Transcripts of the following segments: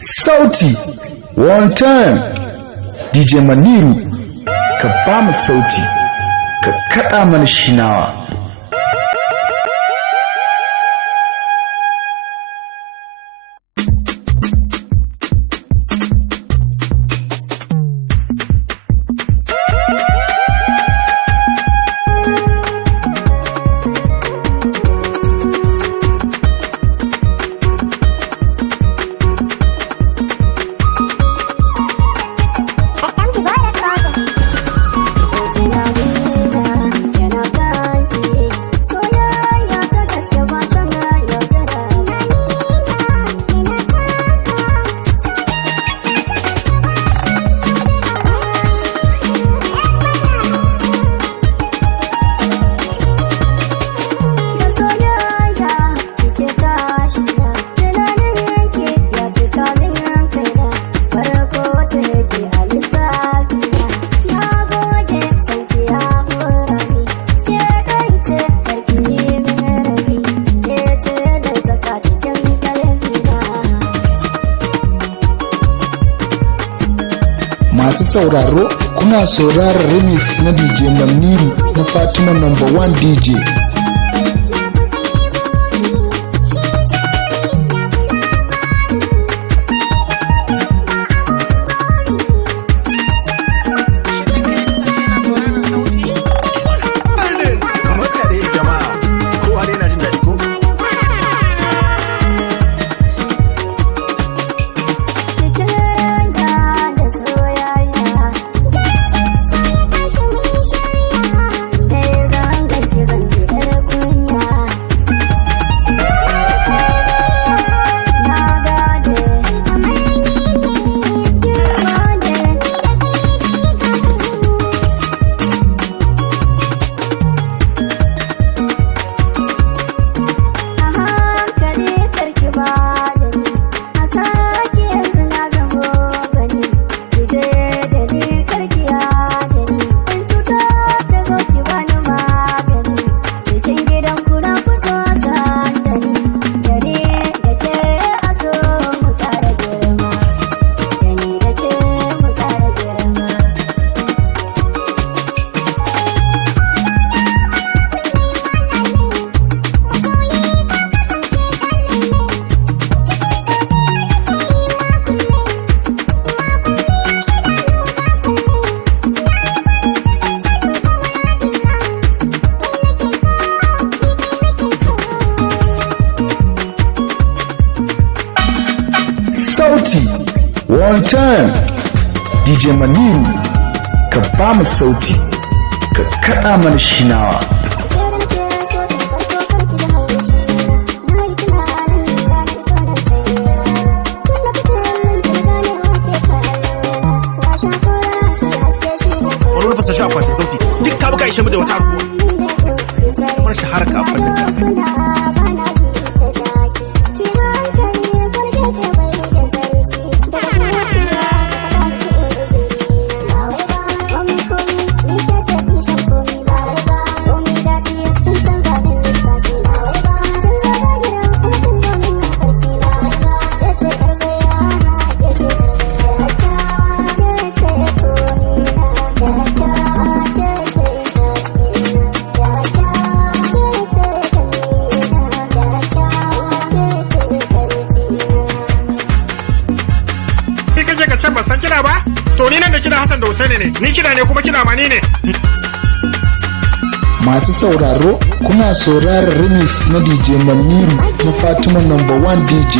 Sauti, one time, DJ Maniru, ka ba mu sauti, ka kaɗa mana shinawa. Masu sauraro, kuna sauraron remix na DJ Maniru na Fatima number 1 DJ. Sauti, one time, DJ Maniru, ka ba mu sauti, ka kaɗa mana shinawa. Wani rufasa sha kwasin sauti, duk ka buka ishe mu da wata harkuwa. Kamar shahara ka fannin kakari. Can ban san kina ba? To ni nan da kina Hassan da Husaini ne. Ni kina ne kuma kina ma ni ne. Masu sauraro, kuna sauraron remix na DJ Maniru na Fatima number 1 DJ.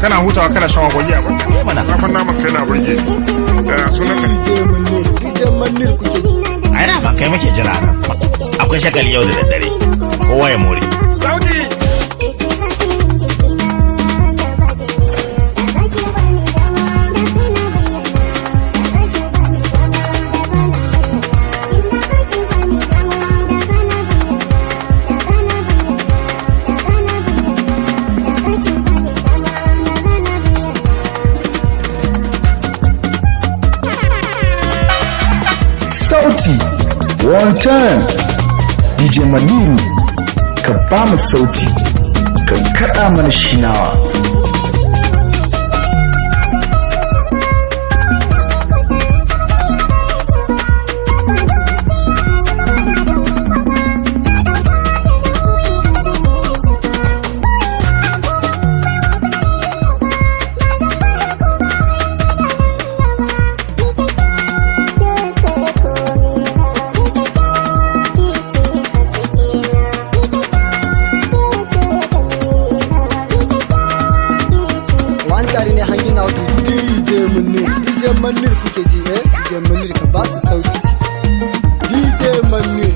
Kana hutawa kana shan wagwagi a baka. Mana. Kafin naman kai na burge. Sunan ka. Ai na ba kai muke jira nan. Akwai shagali yau da daddare. Kowa ya more. Sauti. One time, DJ Maniru, ka ba mu sauti, ka kaɗa mana shinawa. Tare ne hanging out with DJ Manir kuke ji DJ Manir ka ba su sauti DJ Manir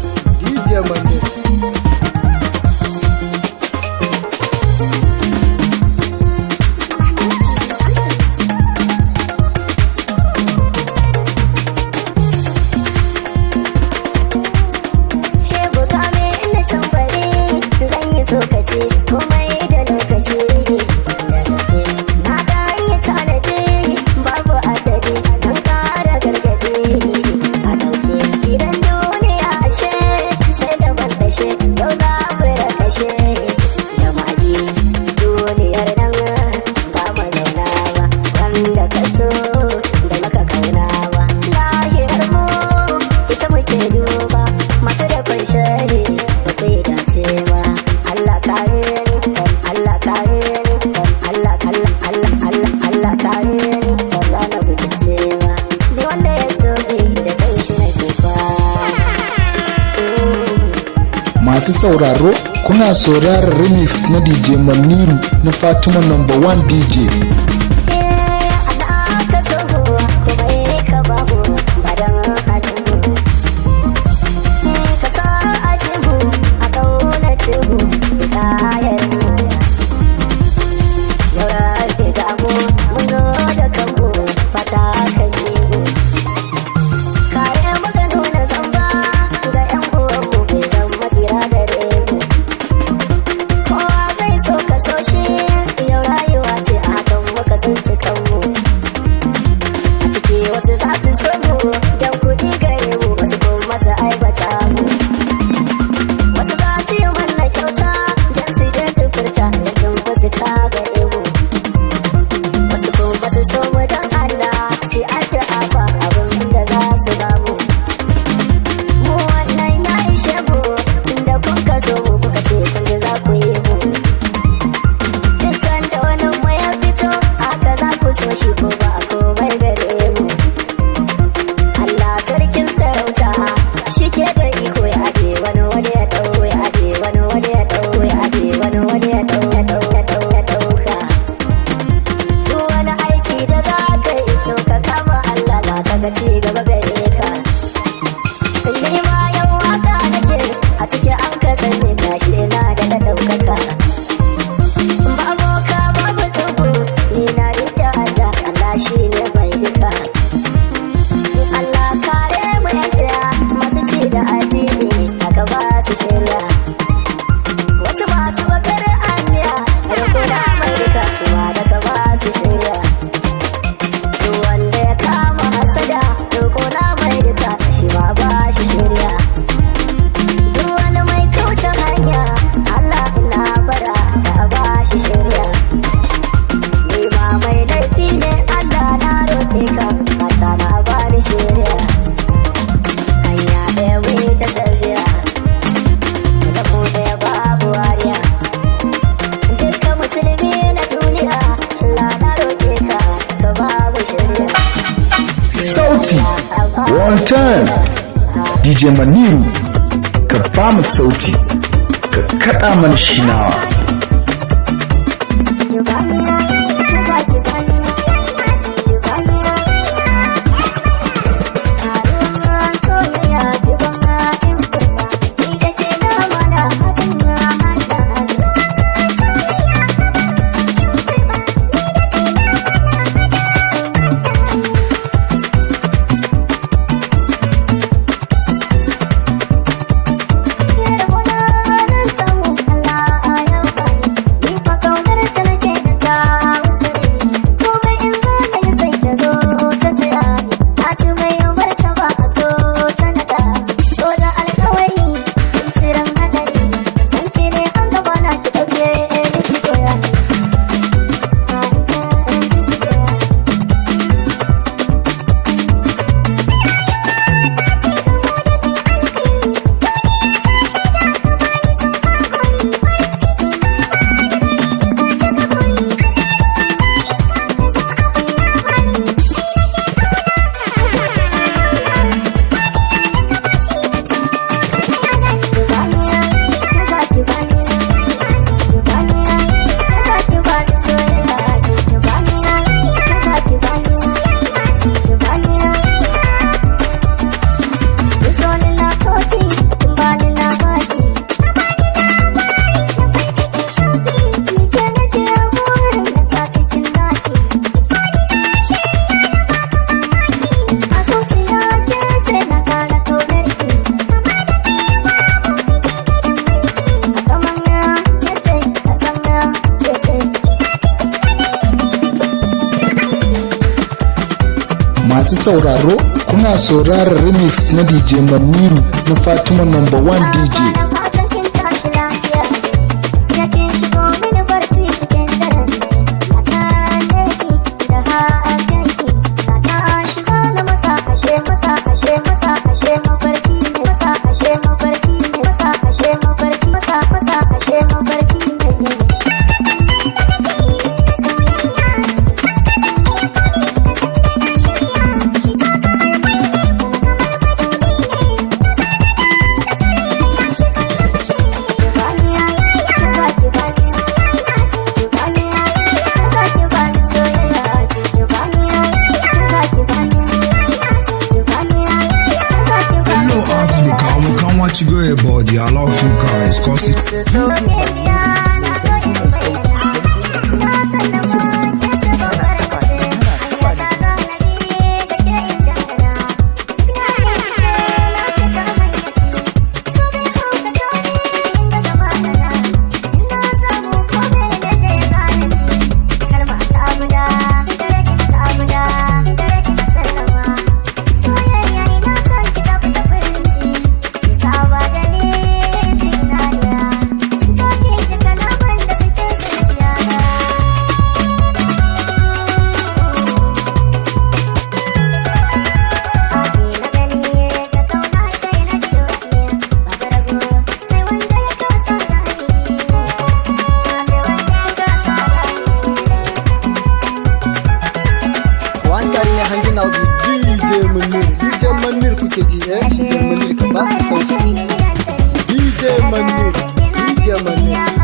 Masu sauraro, kuna sauraron remix na DJ Maniru na Fatima No.1 DJ. One time, DJ Maniru, ka ba mu sauti, ka kaɗa mana shinawa. I Masu sauraro, kuna sauraron remix na DJ Maniru na Fatima number 1 DJ. What you go about the allow two cars cause it hanging out with DJ Manir. DJ Manir kuke ji DJ Manir ka ba su sauti. DJ Manir, DJ Manir.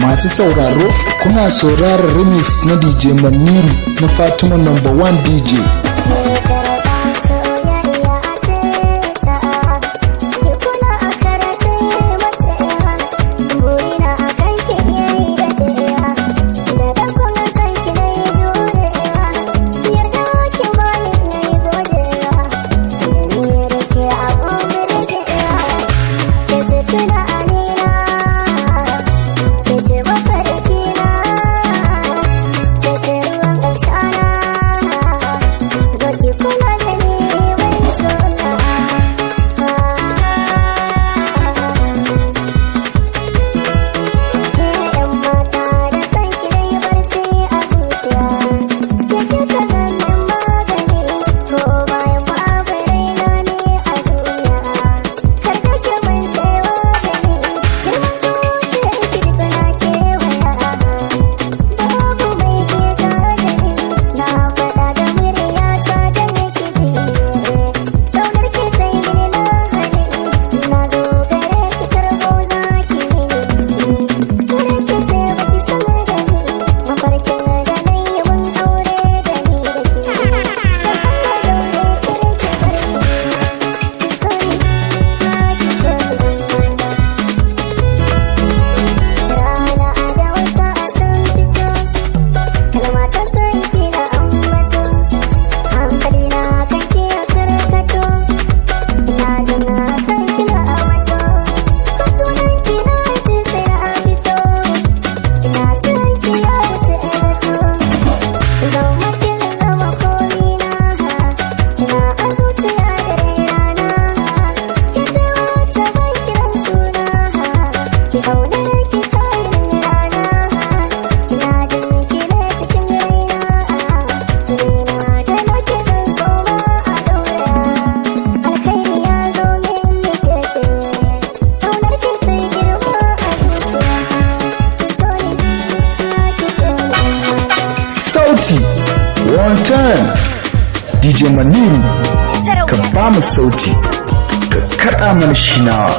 Masu sauraro, kuna sauraron remix na DJ Maniru na Fatima number 1 DJ. One time, DJ Maniru, ka ba mu sauti, ka kaɗa mana shinawa.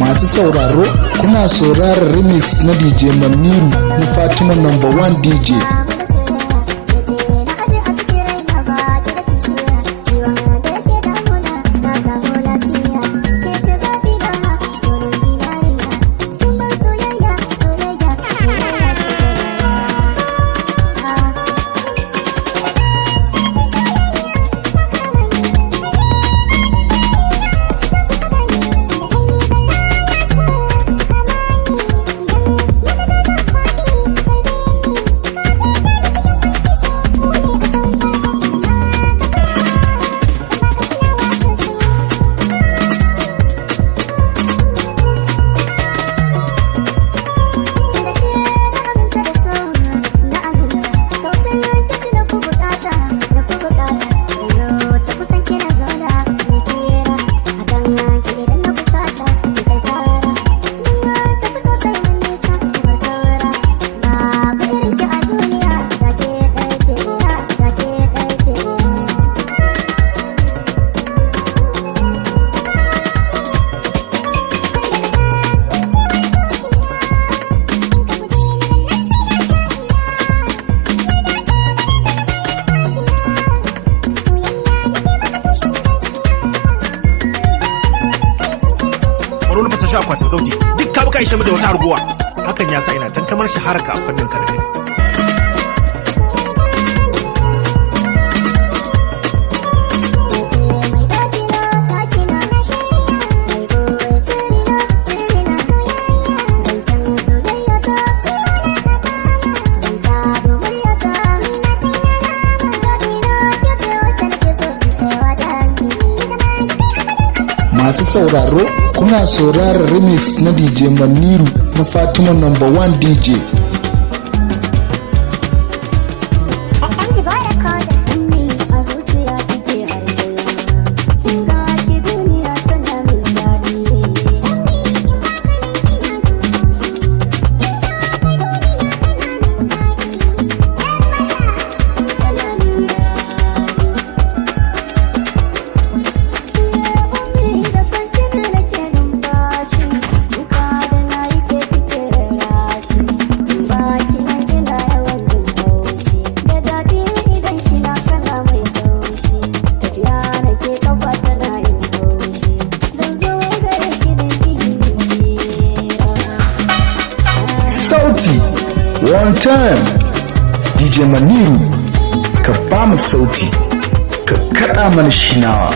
Masu sauraro, kuna sauraron remix na DJ Maniru na Fatima No.1 DJ. Wani fasa sha akwatin sauti duk ka buka ishe mu da wata arguwa. Hakan ya sa ina tantamar shahararka a fannin ka da kai. Masu sauraro, kuna sauraron remix na DJ Maniru na Fatima No.1 DJ. Sauti, one time, DJ Maniru, ka ba mu sauti, ka kaɗa mana shinawa.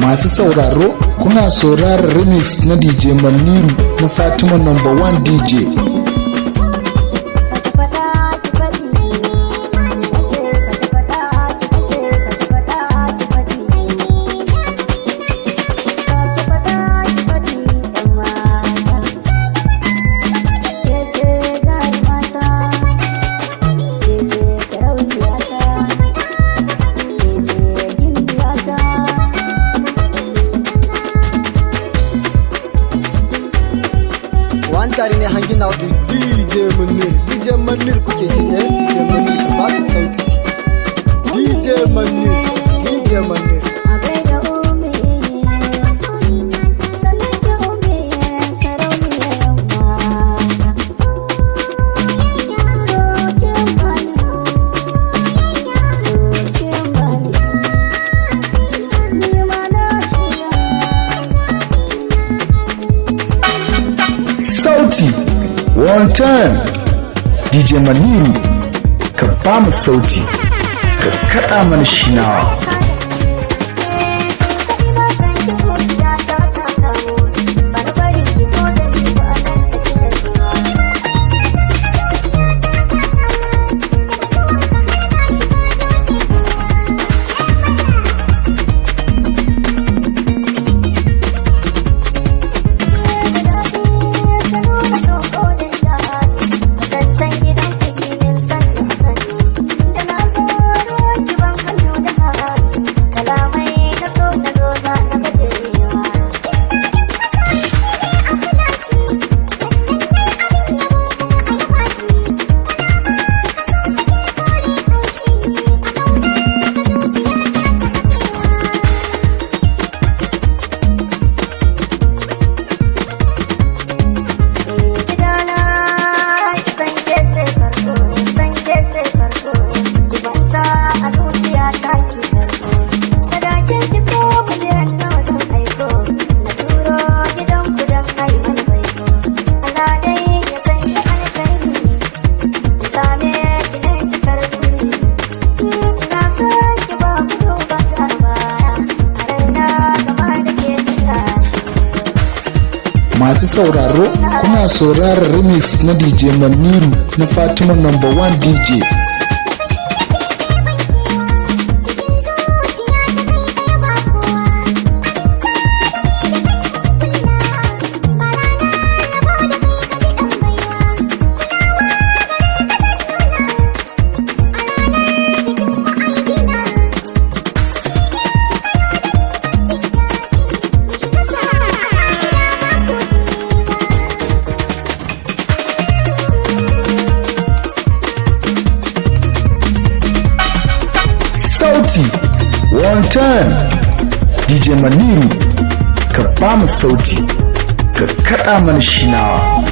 Masu sauraro, kuna sauraron remix na DJ Maniru na Fatima No.1 DJ. Tare ne hanging out with DJ Manir kuke ji, DJ Manir ka ba su sauti. DJ Manir, DJ Manir. Sauti, one time, DJ Maniru, ka ba mu sauti, ka kaɗa mana shinawa. Masu sauraro, kuna sauraron remix na DJ Maniru na Fatima number 1 DJ. Sauti, one time, DJ Maniru, ka ba mu sauti, ka kaɗa mana shinawa.